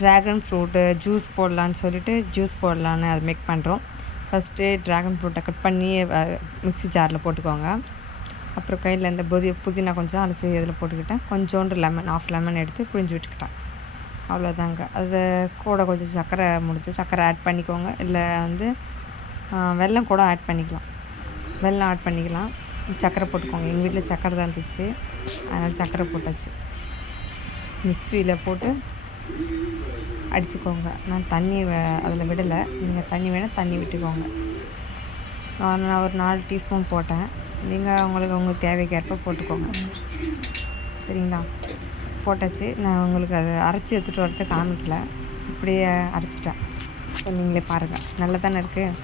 Dragon fruit juice போடலான்னு சொல்லிட்டு juice போடலான்னு அது மேக் பண்ணுறோம். ஃபஸ்ட்டு ட்ராகன் ஃப்ரூட்டை கட் பண்ணி மிக்ஸி ஜாரில் போட்டுக்கோங்க. அப்புறம் கையில் இந்த புதினா கொஞ்சம் அலசி இதில் போட்டுக்கிட்டேன். கொஞ்சோண்டு லெமன், ஆஃப் லெமன் எடுத்து புழிஞ்சு விட்டுக்கிட்டேன். அவ்வளோதாங்க. அது கூட கொஞ்சம் சர்க்கரை ஆட் பண்ணிக்கோங்க. இல்லை வந்து வெல்லம் கூட ஆட் பண்ணிக்கலாம். வெல்லம் ஆட் பண்ணிக்கலாம். சர்க்கரை போட்டுக்கோங்க. எங்கள் வீட்டில் சர்க்கரை தான் இருந்துச்சு, அதனால் சர்க்கரை போட்டாச்சு. மிக்சியில் போட்டு அடிச்சுக்கோங்க. நான் தண்ணி அதில் விடலை. நீங்கள் தண்ணி வேணால் தண்ணி விட்டுக்கோங்க. நான் ஒரு 4 டீஸ்பூன் போட்டேன். நீங்கள் உங்களுக்கு தேவைக்கேற்ப போட்டுக்கோங்க. சரிங்களா? போட்டாச்சு. நான் உங்களுக்கு அதை அரைச்சி எடுத்துகிட்டு வரது காமிக்கல, இப்படியே அரைச்சிட்டேன். நீங்களே பாருங்கள். நல்லா தானே இருக்குது.